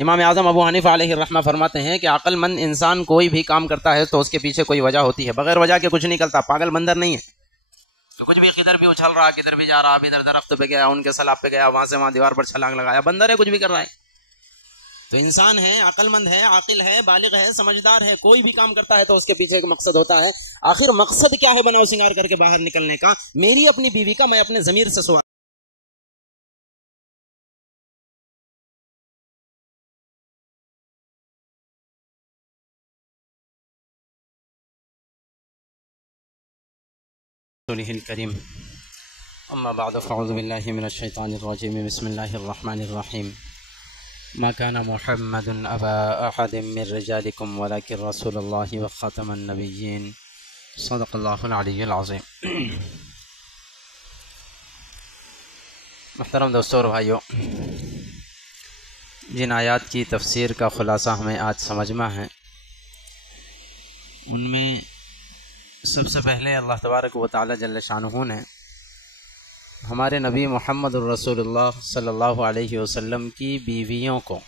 امام اعظم ابو حنیفہ علیہ الرحمہ فرماتے ہیں کہ عقل مند انسان کوئی بھی کام کرتا ہے تو اس کے پیچھے کوئی وجہ ہوتی ہے، بغیر وجہ کے کچھ نہیں کرتا، پاگل بندر نہیں ہے تو کچھ بھی کدھر بھی اچھل رہا، کدھر بھی جا رہا، ادھر درخت پہ گیا، ان کے سلاب پہ گیا، وہاں سے وہاں دیوار پر چھلانگ لگایا، بندر ہے، کچھ بھی کر رہا ہے۔ تو انسان ہے، عقل مند ہے، عاقل ہے، بالغ ہے، سمجھدار ہے، کوئی بھی کام کرتا ہے تو اس کے پیچھے ایک مقصد ہوتا ہے۔ آخر مقصد کیا ہے بناؤ سنگار کر کے باہر نکلنے کا؟ میری اپنی بیوی کا میں اپنے ضمیر سے سوال الکریم اما بعد فاعوذ باللہ من الشیطان الرجیم بسم اللہ الرحمن الرحیم ما كان محمد ابا احد من رجالکم ولکن رسول اللہ وخاتم النبیین صدق اللہ العلی العظیم۔ محترم دوستو اور بھائیو، جن آیات کی تفسیر کا خلاصہ ہمیں آج سمجھنا ہے، ان میں سب سے پہلے اللہ تبارک و تعالی جل شانہ نے ہمارے نبی محمد الرسول اللہ صلی اللہ علیہ وسلم کی بیویوں کو،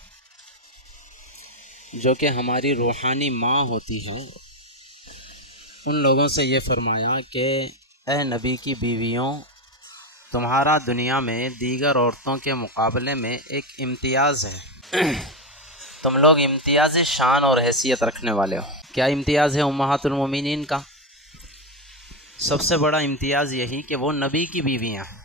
جو کہ ہماری روحانی ماں ہوتی ہیں، ان لوگوں سے یہ فرمایا کہ اے نبی کی بیویوں، تمہارا دنیا میں دیگر عورتوں کے مقابلے میں ایک امتیاز ہے، تم لوگ امتیازی شان اور حیثیت رکھنے والے ہو۔ کیا امتیاز ہے امہات المومنین کا؟ سب سے بڑا امتیاز یہی کہ وہ نبی کی بیویاں ہیں،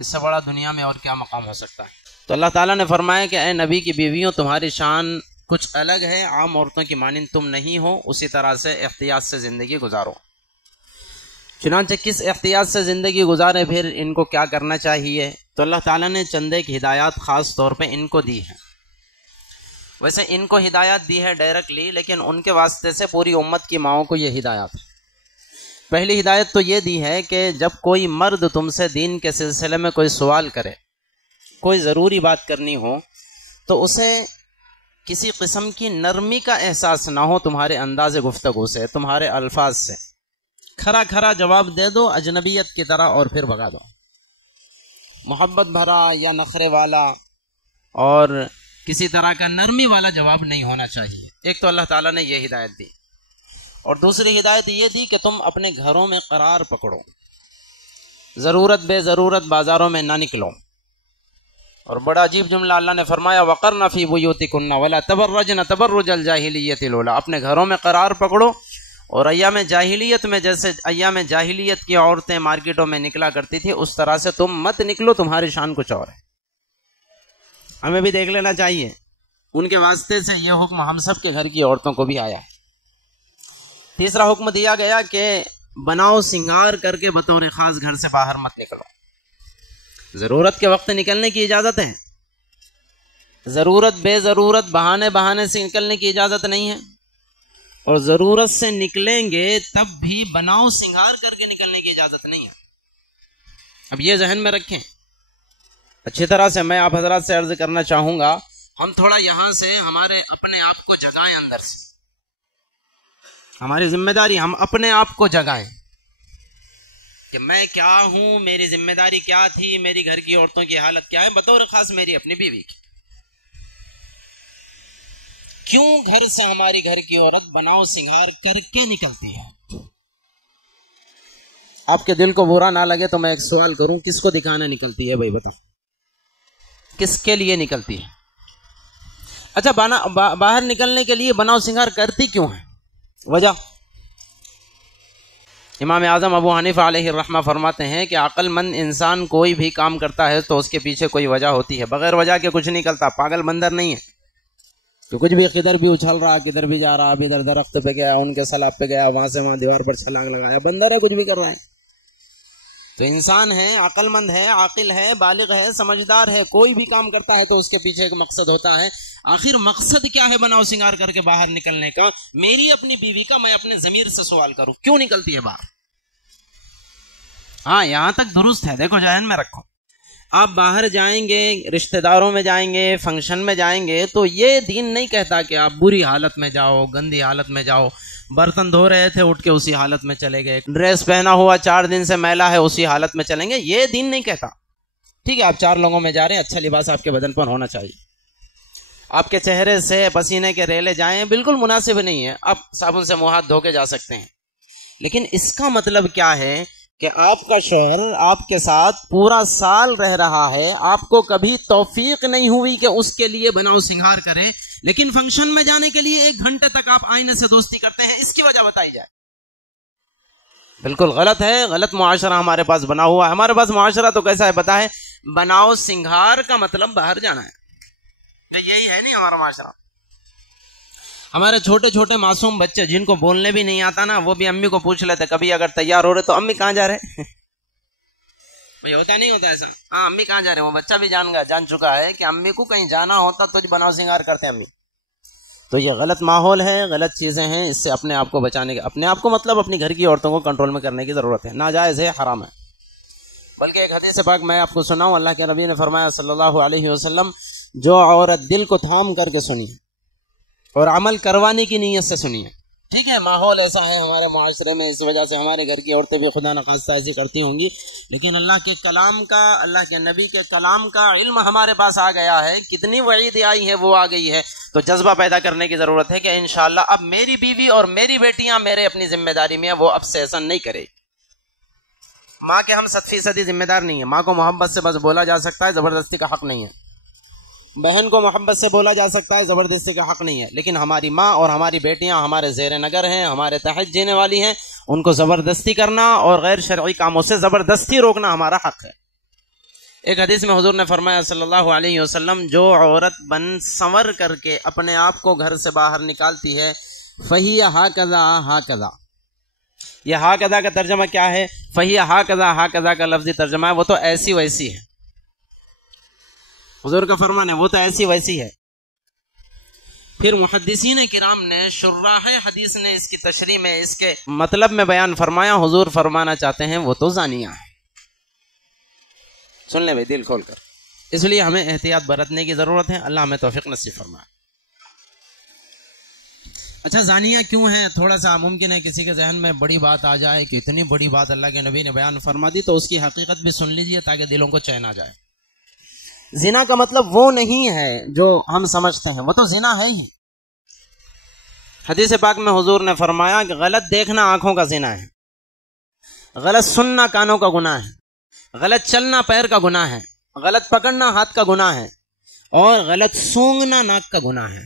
اس سے بڑا دنیا میں اور کیا مقام ہو سکتا ہے؟ تو اللہ تعالیٰ نے فرمایا کہ اے نبی کی بیویوں، تمہاری شان کچھ الگ ہے، عام عورتوں کی مانند تم نہیں ہو، اسی طرح سے احتیاط سے زندگی گزارو۔ چنانچہ کس احتیاط سے زندگی گزارے، پھر ان کو کیا کرنا چاہیے؟ تو اللہ تعالیٰ نے چند ایک ہدایات خاص طور پہ ان کو دی ہیں۔ ویسے ان کو ہدایات دی ہے ڈائریکٹلی، لیکن ان کے واسطے سے پوری امت کی ماؤں کو یہ ہدایات ہے۔ پہلی ہدایت تو یہ دی ہے کہ جب کوئی مرد تم سے دین کے سلسلے میں کوئی سوال کرے، کوئی ضروری بات کرنی ہو، تو اسے کسی قسم کی نرمی کا احساس نہ ہو، تمہارے انداز گفتگو سے، تمہارے الفاظ سے کھرا کھرا جواب دے دو اجنبیت کی طرح اور پھر بھگا دو۔ محبت بھرا یا نخرے والا اور کسی طرح کا نرمی والا جواب نہیں ہونا چاہیے۔ ایک تو اللہ تعالیٰ نے یہ ہدایت دی، اور دوسری ہدایت یہ دی کہ تم اپنے گھروں میں قرار پکڑو، ضرورت بے ضرورت بازاروں میں نہ نکلو۔ اور بڑا عجیب جملہ اللہ نے فرمایا، وَقَرْنَ فِي بُيُوتِكُنَّ وَلَا تَبَرَّجْنَ تَبَرُّجَ الْجَاهِلِيَّةِ الْأُولَىٰ، اپنے گھروں میں قرار پکڑو، اور ایام جاہلیت میں جیسے ایام جاہلیت کی عورتیں مارکیٹوں میں نکلا کرتی تھی، اس طرح سے تم مت نکلو، تمہاری شان کچھ اور ہے۔ ہمیں بھی دیکھ لینا چاہیے، ان کے واسطے سے یہ حکم ہم سب کے گھر کی عورتوں کو بھی آیا ہے۔ تیسرا حکم دیا گیا کہ بناؤ سنگار کر کے بطور خاص گھر سے باہر مت نکلو۔ ضرورت کے وقت نکلنے کی اجازت ہے، ضرورت بے ضرورت بہانے سے نکلنے کی اجازت نہیں ہے، اور ضرورت سے نکلیں گے تب بھی بناؤ سنگار کر کے نکلنے کی اجازت نہیں ہے۔ اب یہ ذہن میں رکھیں اچھی طرح سے۔ میں آپ حضرات سے عرض کرنا چاہوں گا، ہم تھوڑا یہاں سے ہمارے اپنے آپ کو جگائیں، اندر سے ہماری ذمہ داری، ہم اپنے آپ کو جگائیں کہ میں کیا ہوں، میری ذمہ داری کیا تھی، میری گھر کی عورتوں کی حالت کیا ہے، بطور خاص میری اپنی بیوی کی۔ کیوں گھر سے ہماری گھر کی عورت بناؤ سنگار کر کے نکلتی ہے؟ آپ کے دل کو برا نہ لگے تو میں ایک سوال کروں، کس کو دکھانے نکلتی ہے؟ بھائی بتاؤ، کس کے لیے نکلتی ہے؟ اچھا، باہر نکلنے کے لیے بناؤ سنگار کرتی کیوں ہے؟ وجہ امام اعظم ابو حنیفہ علیہ الرحمہ فرماتے ہیں کہ عقل مند انسان کوئی بھی کام کرتا ہے تو اس کے پیچھے کوئی وجہ ہوتی ہے، بغیر وجہ کے کچھ نہیں کرتا، پاگل بندر نہیں ہے تو کچھ بھی کدھر بھی اچھل رہا، کدھر بھی جا رہا، اب ادھر درخت پہ گیا، ان کے سلاب پہ گیا، وہاں سے وہاں دیوار پر چھلانگ لگایا، بندر ہے، کچھ بھی کر رہا ہے۔ تو انسان ہے، عقل مند ہے، عاقل ہے، بالغ ہے، سمجھدار ہے، کوئی بھی کام کرتا ہے تو اس کے پیچھے ایک مقصد ہوتا ہے۔ آخر مقصد کیا ہے بناؤ سنگار کر کے باہر نکلنے کا؟ میری اپنی بیوی کا میں اپنے ضمیر سے سوال کروں، کیوں نکلتی ہے باہر؟ ہاں، یہاں تک درست ہے، دیکھو ذہن میں رکھو۔ آپ باہر جائیں گے، رشتہ داروں میں جائیں گے، فنکشن میں جائیں گے، تو یہ دین نہیں کہتا کہ آپ بری حالت میں جاؤ، گندی حالت میں جاؤ۔ برتن دھو رہے تھے، اٹھ کے اسی حالت میں چلے گئے، ڈریس پہنا ہوا 4 دن سے میلا ہے، اسی حالت میں چلیں گے، یہ دین نہیں کہتا۔ ٹھیک ہے، آپ 4 لوگوں میں جا رہے ہیں، اچھا لباس آپ کے بدن پر ہونا چاہیے۔ آپ کے چہرے سے پسینے کے ریلے جائیں بالکل مناسب نہیں ہے. آپ صابن سے منہ ہاتھ دھو کے جا سکتے ہیں، لیکن اس کا مطلب کیا ہے کہ آپ کا شوہر آپ کے ساتھ پورا سال رہ رہا ہے، آپ کو کبھی توفیق نہیں ہوئی کہ اس کے لیے بناؤ سنگھار کرے، لیکن فنکشن میں جانے کے لیے 1 گھنٹے تک آپ آئینے سے دوستی کرتے ہیں. اس کی وجہ بتائی جائے. بالکل غلط ہے، غلط معاشرہ ہمارے پاس بنا ہوا ہے. ہمارے پاس معاشرہ تو کیسا ہے پتا ہے؟ بناؤ سنگھار کا مطلب باہر جانا ہے. یہی ہے نہیں ہمارا معاشرہ. ہمارے چھوٹے چھوٹے معصوم بچے جن کو بولنے بھی نہیں آتا نا، وہ بھی امی کو پوچھ لیتے کبھی اگر تیار ہو رہے تو امی کہاں جا رہے. بھئی ہوتا نہیں ہوتا ایسا؟ ہاں امی کہاں جا رہے. وہ بچہ بھی جان چکا ہے کہ امی کو کہیں جانا ہوتا تو بناؤ سنگھار کرتے امی. تو یہ غلط ماحول ہے، غلط چیزیں ہیں. اس سے اپنے آپ کو بچانے کے، اپنے آپ کو مطلب اپنی گھر کی عورتوں کو کنٹرول میں کرنے کی ضرورت ہے. ناجائز ہے، حرام ہے. بلکہ ایک حدیث پاک میں آپ کو سناؤں. اللہ کے نبی نے فرمایا صلی اللہ علیہ وسلم، جو عورت دل کو تھام کر کے سنی اور عمل کروانے کی نیت سے سنی ہے. ٹھیک ہے، ماحول ایسا ہے ہمارے معاشرے میں، اس وجہ سے ہمارے گھر کی عورتیں بھی خدا نخواستہ ایسی کرتی ہوں گی، لیکن اللہ کے کلام کا، اللہ کے نبی کے کلام کا علم ہمارے پاس آ گیا ہے. کتنی وعید آئی ہے وہ آ گئی ہے. تو جذبہ پیدا کرنے کی ضرورت ہے کہ انشاءاللہ اب میری بیوی اور میری بیٹیاں میرے اپنی ذمہ داری میں ہیں، وہ اب سے ایسا نہیں کرے. ماں کے ہم 100% ذمہ دار نہیں ہیں. ماں کو محبت سے بس بولا جا سکتا ہے، زبردستی کا حق نہیں ہے. بہن کو محبت سے بولا جا سکتا ہے، زبردستی کا حق نہیں ہے. لیکن ہماری ماں اور ہماری بیٹیاں ہمارے زیر نگر ہیں، ہمارے تحت جینے والی ہیں. ان کو زبردستی کرنا اور غیر شرعی کاموں سے زبردستی روکنا ہمارا حق ہے. ایک حدیث میں حضور نے فرمایا صلی اللہ علیہ وسلم، جو عورت بن سنور کر کے اپنے آپ کو گھر سے باہر نکالتی ہے، فہی ہاکذا ہاکذا. یہ ہاکذا کا ترجمہ کیا ہے؟ فہی ہاکذا ہاکذا کا لفظی ترجمہ ہے وہ تو ایسی ویسی ہے. حضور کا فرمان ہے وہ تو ایسی ویسی ہے. پھر محدثین کرام نے، شراح حدیث نے اس کی تشریح میں، اس کے مطلب میں بیان فرمایا. حضور فرمانا چاہتے ہیں وہ تو زانیہ ہے. سن لیں بھائی دل کھول کر. اس لیے ہمیں احتیاط برتنے کی ضرورت ہے. اللہ ہمیں توفیق نصیب فرمائے. اچھا زانیہ کیوں ہے؟ تھوڑا سا ممکن ہے کسی کے ذہن میں بڑی بات آ جائے کہ اتنی بڑی بات اللہ کے نبی نے بیان فرما دی، تو اس کی حقیقت بھی سن لیجئے تاکہ دلوں کو چین آ جائے. زنا کا مطلب وہ نہیں ہے جو ہم سمجھتے ہیں، وہ تو زنا ہے ہی. حدیث پاک میں حضور نے فرمایا کہ غلط دیکھنا آنکھوں کا زنا ہے، غلط سننا کانوں کا گناہ ہے، غلط چلنا پیر کا گناہ ہے، غلط پکڑنا ہاتھ کا گناہ ہے، اور غلط سونگنا ناک کا گناہ ہے.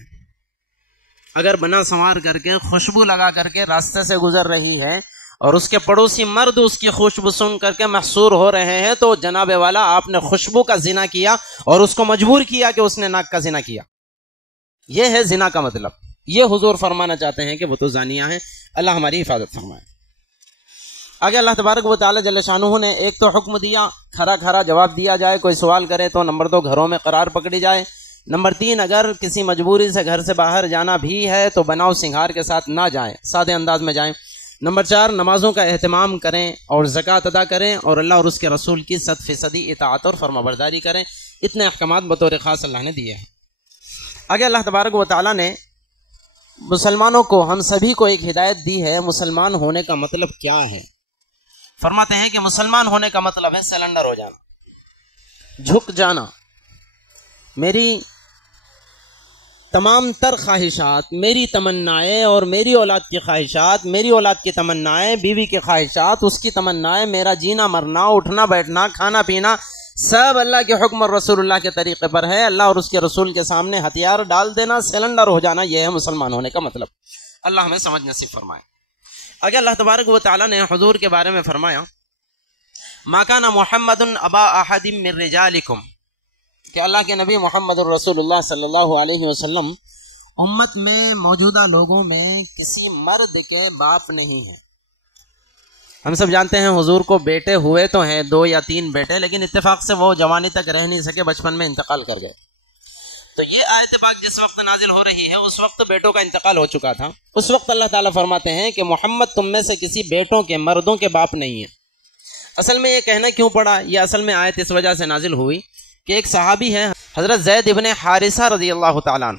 اگر بنا سنوار کر کے، خوشبو لگا کر کے راستے سے گزر رہی ہے اور اس کے پڑوسی مرد اس کی خوشبو سن کر کے محصور ہو رہے ہیں، تو جناب والا آپ نے خوشبو کا زنا کیا اور اس کو مجبور کیا کہ اس نے ناک کا زنا کیا. یہ ہے زنا کا مطلب. یہ حضور فرمانا چاہتے ہیں کہ وہ تو زانیہ ہیں. اللہ ہماری حفاظت فرمائے. آگے اللہ تبارک و تعالی جل شانہ نے ایک تو حکم دیا، کھرا کھرا جواب دیا جائے. کوئی سوال کرے تو نمبر 2 گھروں میں قرار پکڑی جائے. نمبر 3 اگر کسی مجبوری سے گھر سے باہر جانا بھی ہے تو بناؤ سنگھار کے ساتھ نہ جائیں، سادے انداز میں جائیں. نمبر 4 نمازوں کا اہتمام کریں اور زکوٰۃ ادا کریں اور اللہ اور اس کے رسول کی 100% اطاعت اور فرما برداری کریں. اتنے احکامات بطور خاص اللہ نے دیے ہیں. آگے اللہ تبارک و تعالیٰ نے مسلمانوں کو، ہم سبھی کو ایک ہدایت دی ہے. مسلمان ہونے کا مطلب کیا ہے؟ فرماتے ہیں کہ مسلمان ہونے کا مطلب ہے سلنڈر ہو جانا، جھک جانا. میری تمام تر خواہشات، میری تمنائیں اور میری اولاد کی خواہشات، میری اولاد کی تمنائیں، بیوی کی خواہشات، اس کی تمنائیں، میرا جینا مرنا، اٹھنا بیٹھنا، کھانا پینا، سب اللہ کے حکم اور رسول اللہ کے طریقے پر ہے. اللہ اور اس کے رسول کے سامنے ہتھیار ڈال دینا، سلنڈر ہو جانا، یہ ہے مسلمان ہونے کا مطلب. اللہ ہمیں سمجھ نصیب فرمائے. آگے اللہ تبارک و تعالیٰ نے حضور کے بارے میں فرمایا، ما کان محمد ابا احد من رجالکم، کہ اللہ کے نبی محمد الرسول اللہ صلی اللہ علیہ وسلم امت میں موجودہ لوگوں میں کسی مرد کے باپ نہیں ہیں. ہم سب جانتے ہیں حضور کو بیٹے ہوئے تو ہیں 2 یا 3 بیٹے، لیکن اتفاق سے وہ جوانی تک رہ نہیں سکے، بچپن میں انتقال کر گئے. تو یہ آیت پاک جس وقت نازل ہو رہی ہے اس وقت بیٹوں کا انتقال ہو چکا تھا. اس وقت اللہ تعالیٰ فرماتے ہیں کہ محمد تم میں سے کسی بیٹوں کے، مردوں کے باپ نہیں ہے. اصل میں یہ کہنا کیوں پڑا؟ یہ اصل میں آیت اس وجہ سے نازل ہوئی کہ ایک صحابی ہے حضرت زید ابن حارثہ رضی اللہ تعالیٰ عنہ.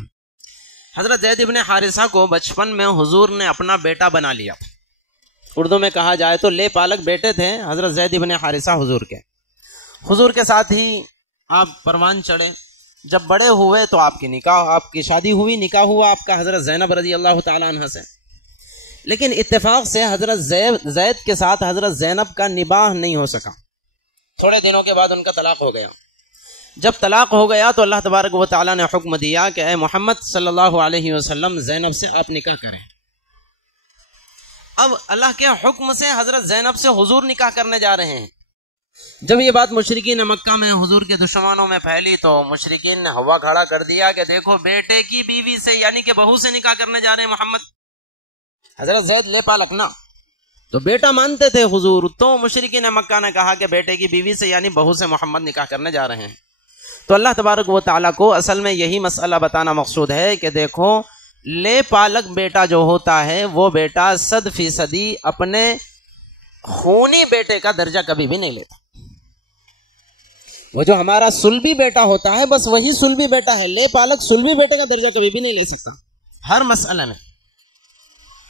حضرت زید ابن حارثہ کو بچپن میں حضور نے اپنا بیٹا بنا لیا. اردو میں کہا جائے تو لے پالک بیٹے تھے حضرت زید ابن حارثہ حضور کے. حضور کے ساتھ ہی آپ پروان چڑھے جب بڑے ہوئے تو آپ کی شادی ہوئی، نکاح ہوا آپ کا حضرت زینب رضی اللہ تعالیٰ عنہ سے، لیکن اتفاق سے حضرت زید کے ساتھ حضرت زینب کا نباہ نہیں ہو سکا، تھوڑے دنوں کے بعد ان کا طلاق ہو گیا۔ جب طلاق ہو گیا تو اللہ تبارک و تعالیٰ نے حکم دیا کہ اے محمد صلی اللہ علیہ وسلم زینب سے آپ نکاح کریں۔ اب اللہ کے حکم سے حضرت زینب سے حضور نکاح کرنے جا رہے ہیں۔ جب یہ بات مشرکین مکہ میں حضور کے دشمنوں میں پھیلی تو مشرکین نے ہوا کھڑا کر دیا کہ دیکھو بیٹے کی بیوی سے یعنی کہ بہو سے نکاح کرنے جا رہے ہیں محمد۔ حضرت زید لے پالک نا تو بیٹا مانتے تھے حضور، تو مشرکین مکہ نے کہا کہ بیٹے کی بیوی سے یعنی بہو سے محمد نکاح کرنے جا رہے ہیں۔ تو اللہ تبارک و تعالیٰ کو اصل میں یہی مسئلہ بتانا مقصود ہے کہ دیکھو لے پالک بیٹا جو ہوتا ہے وہ بیٹا 100% اپنے خونی بیٹے کا درجہ کبھی بھی نہیں لیتا۔ وہ جو ہمارا سلبی بیٹا ہوتا ہے بس وہی سلبی بیٹا ہے، لے پالک سلبی بیٹے کا درجہ کبھی بھی نہیں لے سکتا ہر مسئلہ میں۔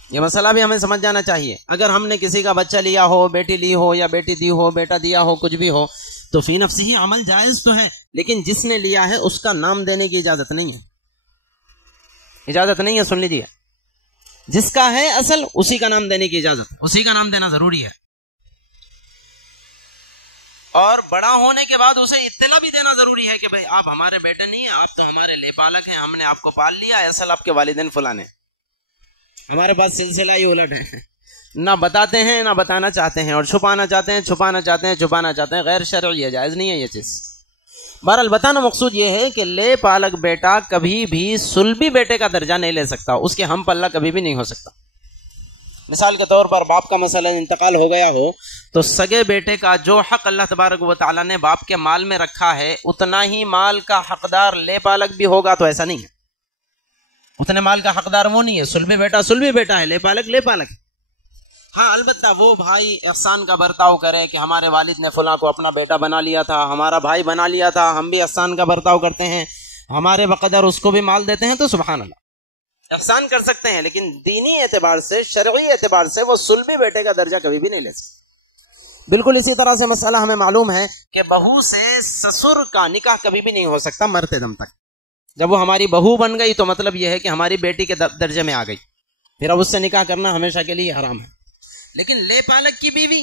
یہ مسئلہ بھی ہمیں سمجھ جانا چاہیے۔ اگر ہم نے کسی کا بچہ لیا ہو، بیٹی لی ہو یا بیٹی دی ہو، بیٹا دیا ہو، کچھ بھی ہو، تو فی نفسی ہی عمل جائز تو ہے، لیکن جس نے لیا ہے اس کا نام دینے کی اجازت نہیں ہے، اجازت نہیں ہے، سن لیجیے۔ جس کا ہے اصل اسی کا نام دینے کی اجازت، اسی کا نام دینا ضروری ہے، اور بڑا ہونے کے بعد اسے اطلاع بھی دینا ضروری ہے کہ بھئی آپ ہمارے بیٹے نہیں ہیں، آپ تو ہمارے لے پالک ہیں، ہم نے آپ کو پال لیا، اصل آپ کے والدین فلانے۔ ہمارے پاس سلسلہ ہی الٹ ہے، نہ بتاتے ہیں نہ بتانا چاہتے ہیں، اور چھپانا چاہتے ہیں، چھپانا چاہتے ہیں، چھپانا چاہتے ہیں۔ غیر شرعی ہے، جائز نہیں ہے یہ چیز۔ بہرحال بتانا مقصود یہ ہے کہ لے پالک بیٹا کبھی بھی سلبی بیٹے کا درجہ نہیں لے سکتا، اس کے ہم پلہ کبھی بھی نہیں ہو سکتا۔ مثال کے طور پر باپ کا مسئلہ انتقال ہو گیا ہو تو سگے بیٹے کا جو حق اللہ تبارک و تعالیٰ نے باپ کے مال میں رکھا ہے اتنا ہی مال کا حقدار لے پالک بھی ہوگا، تو ایسا نہیں ہے۔ اتنے مال کا حقدار وہ نہیں ہے، سلبی بیٹا ہے، لے پالک۔ ہاں البتہ وہ بھائی احسان کا برتاؤ کرے کہ ہمارے والد نے فلاں کو اپنا بیٹا بنا لیا تھا، ہمارا بھائی بنا لیا تھا، ہم بھی احسان کا برتاؤ کرتے ہیں، ہمارے بقدر اس کو بھی مال دیتے ہیں، تو سبحان اللہ احسان کر سکتے ہیں، لیکن دینی اعتبار سے، شرعی اعتبار سے وہ سلبی بیٹے کا درجہ کبھی بھی نہیں لے سکتے۔ بالکل اسی طرح سے مسئلہ ہمیں معلوم ہے کہ بہو سے سسر کا نکاح کبھی بھی نہیں ہو سکتا مرتے دم تک۔ جب وہ ہماری بہو بن گئی تو مطلب یہ ہے کہ ہماری بیٹی کے درجے میں آ گئی، پھر اب اس سے نکاح کرنا ہمیشہ کے لیے حرام ہے۔ لیکن لے پالک کی بیوی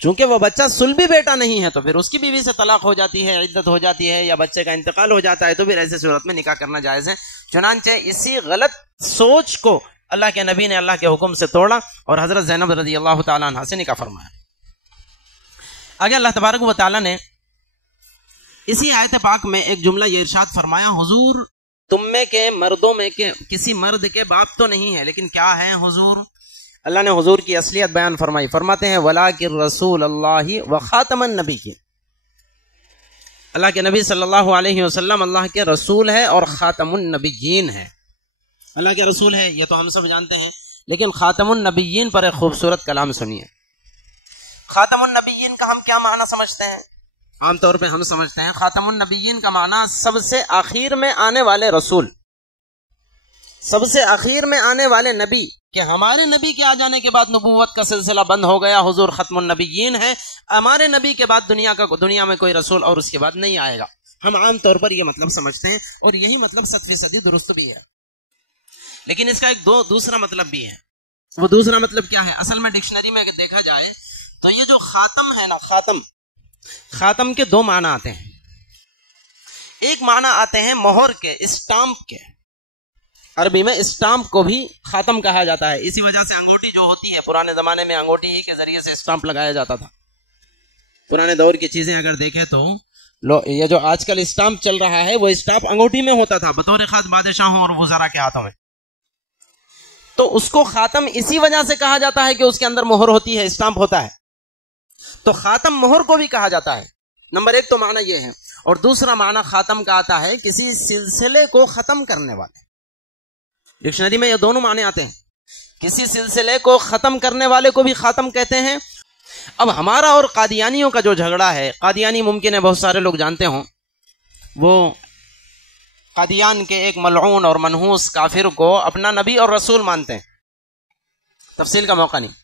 چونکہ وہ بچہ سلبی بیٹا نہیں ہے تو پھر اس کی بیوی سے طلاق ہو جاتی ہے، عدت ہو جاتی ہے، یا بچے کا انتقال ہو جاتا ہے، تو پھر ایسے صورت میں نکاح کرنا جائز ہے۔ چنانچہ اسی غلط سوچ کو اللہ کے نبی نے اللہ کے حکم سے توڑا اور حضرت زینب رضی اللہ تعالیٰ عنہ سے نکاح فرمایا۔ آگے اللہ تبارک و تعالیٰ نے اسی آیت پاک میں ایک جملہ یہ ارشاد فرمایا، حضور تم میں کے مردوں میں کے کسی مرد کے باپ تو نہیں ہے، لیکن کیا ہے حضور؟ اللہ نے حضور کی اصلیت بیان فرمائی، فرماتے ہیں وَلَٰكِن رسول اللہ وخاتم النبیین، اللہ کے نبی صلی اللہ علیہ وسلم اللہ کے رسول ہے اور خاتم النبیین ہے۔ اللہ کے رسول ہے یہ تو ہم سب جانتے ہیں، لیکن خاتم النبیین پر ایک خوبصورت کلام سنیے۔ خاتم النبیین کا ہم کیا معنی سمجھتے ہیں؟ عام طور پہ ہم سمجھتے ہیں خاتم النبیین کا معنی سب سے آخر میں آنے والے رسول، سب سے آخر میں آنے والے نبی، کہ ہمارے نبی کے آ جانے کے بعد نبوت کا سلسلہ بند ہو گیا، حضور ختم النبیین ہے، ہمارے نبی کے بعد دنیا میں کوئی رسول اور اس کے بعد نہیں آئے گا۔ ہم عام طور پر یہ مطلب سمجھتے ہیں اور یہی مطلب 100% درست بھی ہے، لیکن اس کا ایک دوسرا مطلب بھی ہے۔ وہ دوسرا مطلب کیا ہے؟ اصل میں ڈکشنری میں اگر دیکھا جائے تو یہ جو خاتم ہے نا، خاتم کے دو معنی آتے ہیں۔ ایک معنی آتے ہیں مہر کے، اسٹامپ کے، عربی میں اسٹامپ کو بھی خاتم کہا جاتا ہے، اسی وجہ سے انگوٹھی جو ہوتی ہے، پرانے زمانے میں انگوٹھی ہی کے ذریعے سے اسٹامپ لگایا جاتا تھا۔ پرانے دور کی چیزیں اگر دیکھیں تو یہ جو آج کل اسٹامپ چل رہا ہے وہ اسٹامپ انگوٹھی میں ہوتا تھا بطور خاص بادشاہوں اور وزراء کے ہاتھوں میں، تو اس کو خاتم اسی وجہ سے کہا جاتا ہے کہ اس کے اندر مہر ہوتی ہے، اسٹامپ ہوتا ہے، تو خاتم مہر کو بھی کہا جاتا ہے۔ نمبر ایک تو معنی یہ ہے، اور دوسرا معنی خاتم کا آتا ہے کسی سلسلے کو ختم کرنے والے۔ ڈکشنری میں یہ دونوں معنی آتے ہیں، کسی سلسلے کو ختم کرنے والے کو بھی خاتم کہتے ہیں۔ اب ہمارا اور قادیانیوں کا جو جھگڑا ہے، قادیانی ممکن ہے بہت سارے لوگ جانتے ہوں، وہ قادیان کے ایک ملعون اور منحوس کافر کو اپنا نبی اور رسول مانتے ہیں، تفصیل کا موقع نہیں۔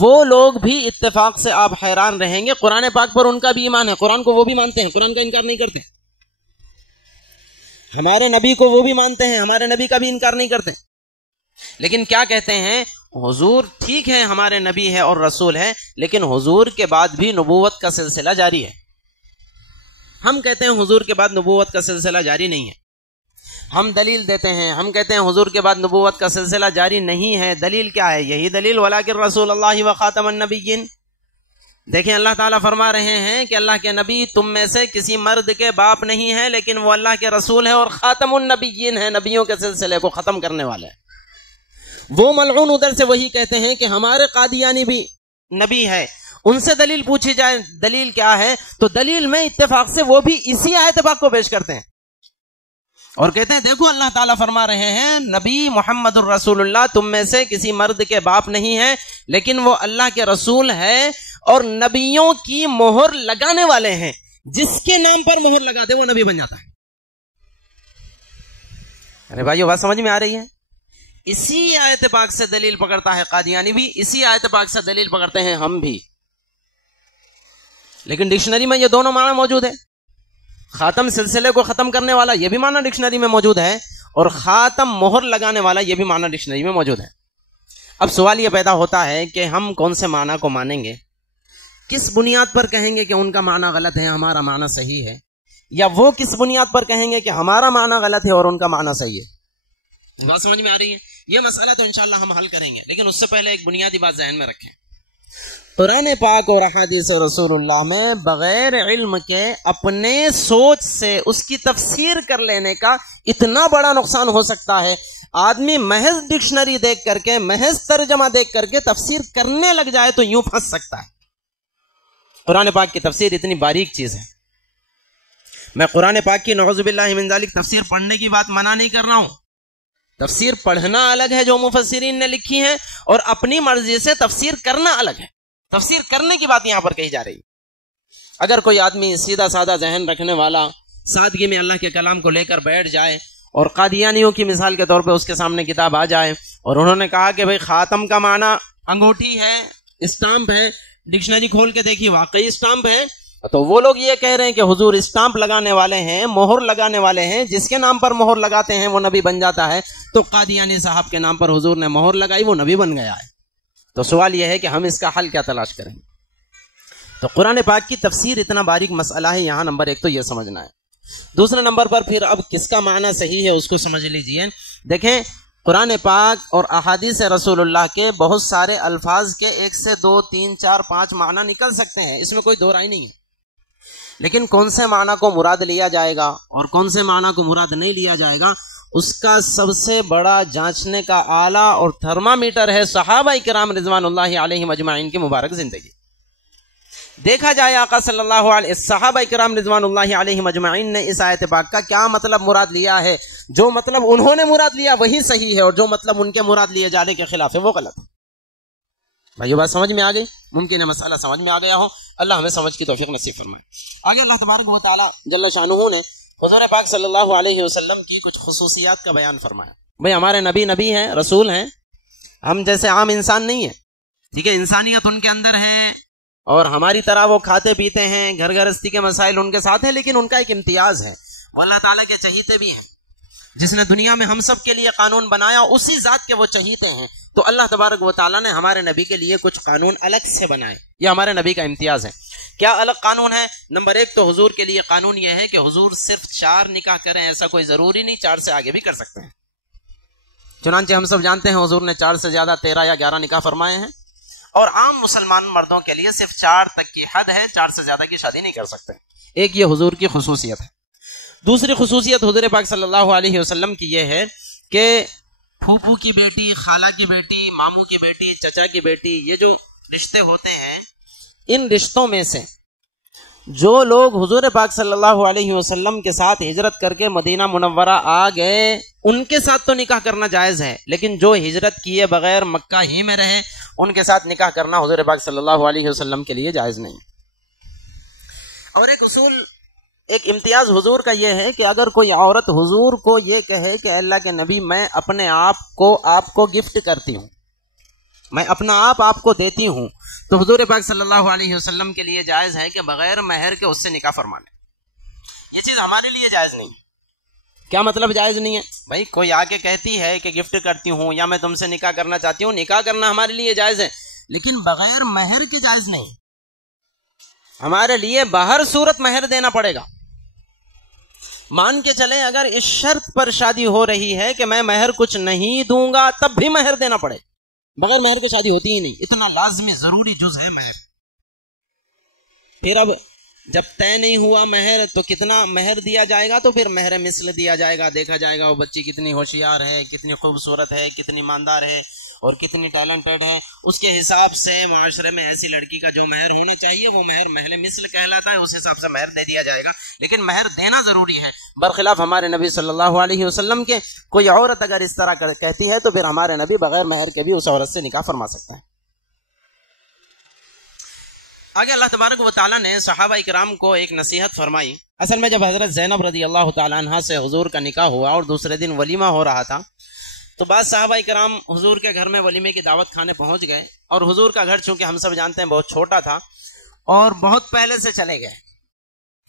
وہ لوگ بھی اتفاق سے آپ حیران رہیں گے، قرآن پاک پر ان کا بھی ایمان ہے، قرآن کو وہ بھی مانتے ہیں، قرآن کا انکار نہیں کرتے، ہمارے نبی کو وہ بھی مانتے ہیں، ہمارے نبی کا بھی انکار نہیں کرتے، لیکن کیا کہتے ہیں، حضور ٹھیک ہے ہمارے نبی ہے اور رسول ہے، لیکن حضور کے بعد بھی نبوت کا سلسلہ جاری ہے۔ ہم کہتے ہیں حضور کے بعد نبوت کا سلسلہ جاری نہیں ہے، ہم دلیل دیتے ہیں، ہم کہتے ہیں حضور کے بعد نبوت کا سلسلہ جاری نہیں ہے۔ دلیل کیا ہے؟ یہی دلیل وَلَٰكِن رسول اللہ وخاتم النبیین۔ دیکھیں اللہ تعالیٰ فرما رہے ہیں کہ اللہ کے نبی تم میں سے کسی مرد کے باپ نہیں ہے، لیکن وہ اللہ کے رسول ہے اور خاتم النبیین ہے، نبیوں کے سلسلے کو ختم کرنے والے ہیں۔ وہ ملعون ادھر سے وہی کہتے ہیں کہ ہمارے قادیانی بھی نبی ہے، ان سے دلیل پوچھی جائے دلیل کیا ہے، تو دلیل میں اتفاق سے وہ بھی اسی آیت پاک کو پیش کرتے ہیں اور کہتے ہیں دیکھو اللہ تعالیٰ فرما رہے ہیں نبی محمد الرسول اللہ تم میں سے کسی مرد کے باپ نہیں ہے، لیکن وہ اللہ کے رسول ہے اور نبیوں کی مہر لگانے والے ہیں، جس کے نام پر مہر لگا دے وہ نبی بن جاتا ہے۔ ارے بھائیو بات سمجھ میں آ رہی ہے؟ اسی آیت پاک سے دلیل پکڑتا ہے قادیانی بھی، اسی آیت پاک سے دلیل پکڑتے ہیں ہم بھی، لیکن ڈکشنری میں یہ دونوں معنی موجود ہے۔ خاتم سلسلے کو ختم کرنے والا یہ بھی معنی ڈکشنری میں موجود ہے، اور خاتم مہر لگانے والا یہ بھی معنی ڈکشنری میں موجود ہے۔ اب سوال یہ پیدا ہوتا ہے کہ ہم کون سے معنی کو مانیں گے، کس بنیاد پر کہیں گے کہ ان کا معنی غلط ہے ہمارا معنی صحیح ہے، یا وہ کس بنیاد پر کہیں گے کہ ہمارا معنی غلط ہے اور ان کا معنی صحیح ہے؟ بات سمجھ میں آ رہی ہے؟ یہ مسئلہ تو انشاءاللہ ہم حل کریں گے، لیکن اس سے پہلے ایک بنیادی بات ذہن میں رکھیں۔ قرآن پاک اور احادیث رسول اللہ میں بغیر علم کے اپنے سوچ سے اس کی تفسیر کر لینے کا اتنا بڑا نقصان ہو سکتا ہے، آدمی محض ڈکشنری دیکھ کر کے، محض ترجمہ دیکھ کر کے تفسیر کرنے لگ جائے تو یوں پھنس سکتا ہے۔ قرآن پاک کی تفسیر اتنی باریک چیز ہے۔ میں قرآن پاک کی نعوذ باللہ من ذالک تفسیر پڑھنے کی بات منع نہیں کر رہا ہوں، تفسیر پڑھنا الگ ہے جو مفسرین نے لکھی ہے، اور اپنی مرضی سے تفسیر کرنا الگ ہے۔ تفسیر کرنے کی بات یہاں پر کہی جا رہی ہے۔ اگر کوئی آدمی سیدھا سادہ ذہن رکھنے والا سادگی میں اللہ کے کلام کو لے کر بیٹھ جائے، اور قادیانیوں کی مثال کے طور پہ اس کے سامنے کتاب آ جائے اور انہوں نے کہا کہ بھئی خاتم کا معنی انگوٹھی ہے، اسٹامپ ہے، ڈکشنری کھول کے دیکھی واقعی اسٹامپ ہے، تو وہ لوگ یہ کہہ رہے ہیں کہ حضور اسٹامپ لگانے والے ہیں، مہر لگانے والے ہیں، جس کے نام پر مہر لگاتے ہیں وہ نبی بن جاتا ہے، تو قادیانی صاحب کے نام پر حضور نے مہر لگائی، وہ نبی بن گیا ہے۔ تو سوال یہ ہے کہ ہم اس کا حل کیا تلاش کریں؟ تو قرآن پاک کی تفسیر اتنا باریک مسئلہ ہے، یہاں نمبر ایک تو یہ سمجھنا ہے۔ دوسرے نمبر پر پھر اب کس کا معنی صحیح ہے اس کو سمجھ لیجئے۔ دیکھیں قرآن پاک اور احادیث رسول اللہ کے بہت سارے الفاظ کے 1 سے 2 3 4 5 معنی نکل سکتے ہیں، اس میں کوئی دو رائے نہیں ہے، لیکن کون سے معنی کو مراد لیا جائے گا اور کون سے معنی کو مراد نہیں لیا جائے گا، اس کا سب سے بڑا جانچنے کا آلہ اور تھرمامیٹر ہے صحابہ کرام رضوان اللہ علیہم اجمعین کی مبارک زندگی۔ دیکھا جائے آقا صلی اللہ علیہ صحابہ کرام رضوان اللہ علیہم اجمعین نے اس آیت پاک کا کیا مطلب مراد لیا ہے، جو مطلب انہوں نے مراد لیا وہی صحیح ہے، اور جو مطلب ان کے مراد لیے جانے کے خلاف ہے وہ غلط ہے۔ بھائیو بات سمجھ میں آ گئی؟ ممکن ہے مسئلہ سمجھ میں آ گیا ہو، اللہ ہمیں سمجھ کی توفیق نصیب فرمائے۔ آگے اللہ تبارک و تعالی جل شانہ نے حضور پاک صلی اللہ علیہ وسلم کی کچھ خصوصیات کا بیان فرمایا۔ بھئی ہمارے نبی ہیں، رسول ہیں، ہم جیسے عام انسان نہیں ہیں، ٹھیک ہے، انسانیت ان کے اندر ہے، اور ہماری طرح وہ کھاتے پیتے ہیں، گھر گھرستی کے مسائل ان کے ساتھ ہیں، لیکن ان کا ایک امتیاز ہے، وہ اللہ تعالیٰ کے چہیتے بھی ہیں، جس نے دنیا میں ہم سب کے لیے قانون بنایا اسی ذات کے وہ چہیتے ہیں، تو اللہ تبارک و تعالیٰ نے ہمارے نبی کے لیے کچھ قانون الگ سے بنائے، یہ ہمارے نبی کا امتیاز ہے۔ کیا الگ قانون ہے؟ نمبر 1 تو حضور کے لیے قانون یہ ہے کہ حضور صرف 4 نکاح کریں، ایسا کوئی ضروری نہیں، 4 سے آگے بھی کر سکتے ہیں، چنانچہ ہم سب جانتے ہیں حضور نے 4 سے زیادہ 13 یا 11 نکاح فرمائے ہیں، اور عام مسلمان مردوں کے لیے صرف 4 تک کی حد ہے، 4 سے زیادہ کی شادی نہیں کر سکتے۔ ایک یہ حضور کی خصوصیت ہے۔ دوسری خصوصیت حضور پاک صلی اللہ علیہ وسلم کی یہ ہے کہ پھوپھو کی بیٹی، خالہ کی بیٹی، ماموں کی بیٹی، چچا کی بیٹی، یہ جو رشتے ہوتے ہیں، ان رشتوں میں سے جو لوگ حضور پاک صلی اللہ علیہ وسلم کے ساتھ ہجرت کر کے مدینہ منورہ آ گئے، ان کے ساتھ تو نکاح کرنا جائز ہے، لیکن جو ہجرت کیے بغیر مکہ ہی میں رہے ان کے ساتھ نکاح کرنا حضور پاک صلی اللہ علیہ وسلم کے لیے جائز نہیں۔ اور ایک اصول، ایک امتیاز حضور کا یہ ہے کہ اگر کوئی عورت حضور کو یہ کہے کہ اللہ کے نبی میں اپنے آپ کو گفٹ کرتی ہوں، میں اپنا آپ کو دیتی ہوں، تو حضور پاک صلی اللہ علیہ وسلم کے لیے جائز ہے کہ بغیر مہر کے اس سے نکاح فرما لیں۔ یہ چیز ہمارے لیے جائز نہیں، کیا مطلب جائز نہیں ہے؟ بھائی کوئی آ کے کہتی ہے کہ گفٹ کرتی ہوں یا میں تم سے نکاح کرنا چاہتی ہوں، نکاح کرنا ہمارے لیے جائز ہے، لیکن بغیر مہر کے جائز نہیں. ہمارے لیے باہر صورت مہر دینا پڑے گا. مان کے چلیں اگر اس شرط پر شادی ہو رہی ہے کہ میں مہر کچھ نہیں دوں گا تب بھی مہر دینا پڑے. بغیر مہر کے شادی ہوتی ہی نہیں، اتنا لازمی ضروری جز ہے مہر. پھر اب جب طے نہیں ہوا مہر تو کتنا مہر دیا جائے گا، تو پھر مہر مثل دیا جائے گا. دیکھا جائے گا وہ بچی کتنی ہوشیار ہے، کتنی خوبصورت ہے، کتنی ایماندار ہے اور کتنی ٹیلنٹڈ ہے، اس کے حساب سے معاشرے میں ایسی لڑکی کا جو مہر ہونا چاہیے وہ مہر مثل کہلاتا ہے، اس حساب سے مہر دے دیا جائے گا. لیکن مہر دینا ضروری ہے، برخلاف ہمارے نبی صلی اللہ علیہ وسلم کے. کوئی عورت اگر اس طرح کہتی ہے تو پھر ہمارے نبی بغیر مہر کے بھی اس عورت سے نکاح فرما سکتا ہے. آگے اللہ تبارک و تعالیٰ نے صحابہ اکرام کو ایک نصیحت فرمائی. اصل میں جب حضرت زینب رضی اللہ تعالیٰ عنہ سے حضور کا نکاح ہوا اور دوسرے دن ولیمہ ہو رہا تھا تو بعض صحابہ اکرام حضور کے گھر میں ولیمے کی دعوت کھانے پہنچ گئے. اور حضور کا گھر چونکہ ہم سب جانتے ہیں بہت چھوٹا تھا اور بہت پہلے سے چلے گئے،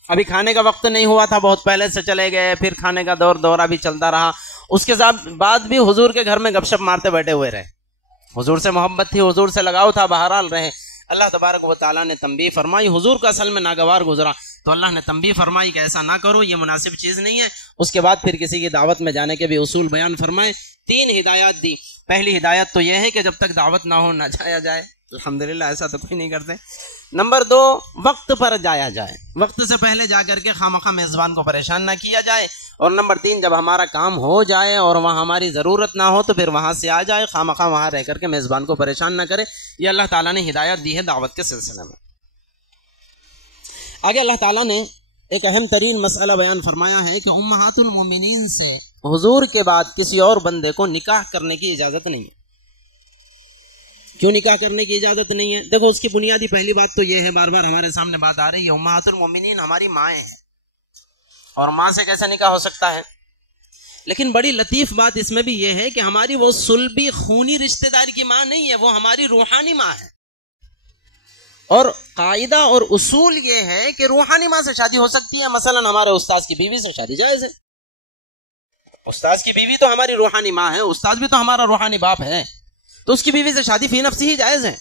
ابھی کھانے کا وقت نہیں ہوا تھا، بہت پہلے سے چلے گئے. پھر کھانے کا دورہ بھی چلتا رہا. اس کے بعد بھی حضور کے گھر میں گپ شپ مارتے بیٹھے ہوئے رہے. حضور سے محبت تھی، حضور سے لگاؤ تھا، بہرحال رہے. اللہ تبارک و تعالیٰ نے تنبیہ فرمائی. حضور کا اصل میں ناگوار گزرا تو اللہ نے تنبیہ فرمائی کہ ایسا نہ کرو، یہ مناسب چیز نہیں ہے. اس کے بعد پھر کسی کی دعوت میں جانے کے بھی اصول بیان فرمائے. 3 ہدایات دی. پہلی ہدایت تو یہ ہے کہ جب تک دعوت نہ ہو نہ جایا جائے. الحمدللہ ایسا تو کوئی نہیں کرتے. نمبر 2، وقت پر جایا جائے، وقت سے پہلے جا کر کے خواہ میزبان کو پریشان نہ کیا جائے. اور نمبر 3، جب ہمارا کام ہو جائے اور وہاں ہماری ضرورت نہ ہو تو پھر وہاں سے آ جائے، خواہ وہاں رہ کر کے میزبان کو پریشان نہ کرے. یہ اللہ تعالیٰ نے ہدایت دی ہے دعوت کے سلسلے میں. آگے اللہ تعالیٰ نے ایک اہم ترین مسئلہ بیان فرمایا ہے کہ امہات المومنین سے حضور کے بعد کسی اور بندے کو نکاح کرنے کی اجازت نہیں ہے. کیوں نکاح کرنے کی اجازت نہیں ہے؟ دیکھو اس کی بنیادی پہلی بات تو یہ ہے، بار بار ہمارے سامنے بات آ رہی ہے، امہات المومنین ہماری مائیں ہیں اور ماں سے کیسے نکاح ہو سکتا ہے؟ لیکن بڑی لطیف بات اس میں بھی یہ ہے کہ ہماری وہ صلبی خونی رشتہ دار کی ماں نہیں ہے، وہ ہماری روحانی ماں ہے. اور قاعدہ اور اصول یہ ہے کہ روحانی ماں سے شادی ہو سکتی ہے. مثلا ہمارے استاذ کی بیوی سے شادی جائز ہے. استاذ کی بیوی تو ہماری روحانی ماں ہے، استاذ بھی تو ہمارا روحانی باپ ہے، تو اس کی بیوی سے شادی فی نفسی ہی جائز ہے.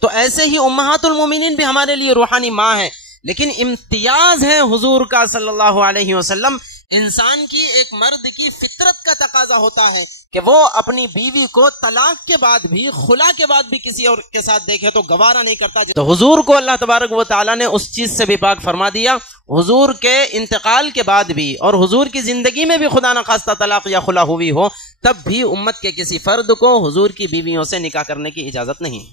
تو ایسے ہی امہات المومنین بھی ہمارے لیے روحانی ماں ہے. لیکن امتیاز ہے حضور کا صلی اللہ علیہ وسلم. انسان کی ایک مرد کی فطرت کا تقاضا ہوتا ہے کہ وہ اپنی بیوی کو طلاق کے بعد بھی، خلا کے بعد بھی کسی اور کے ساتھ دیکھے تو گوارا نہیں کرتا. تو حضور کو اللہ تبارک و تعالیٰ نے اس چیز سے بھی پاک فرما دیا. حضور کے انتقال کے بعد بھی اور حضور کی زندگی میں بھی خدا نخواستہ طلاق یا خلا ہوئی ہو تب بھی امت کے کسی فرد کو حضور کی بیویوں سے نکاح کرنے کی اجازت نہیں ہے.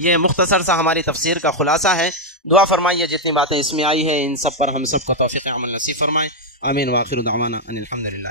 یہ مختصر سا ہماری تفسیر کا خلاصہ ہے. دعا فرمائیے جتنی باتیں اس میں آئی ہے ان سب پر ہم سب کو توفیق عمل نصیب فرمائے. آمین. وآخر دعوانا ان الحمدللہ.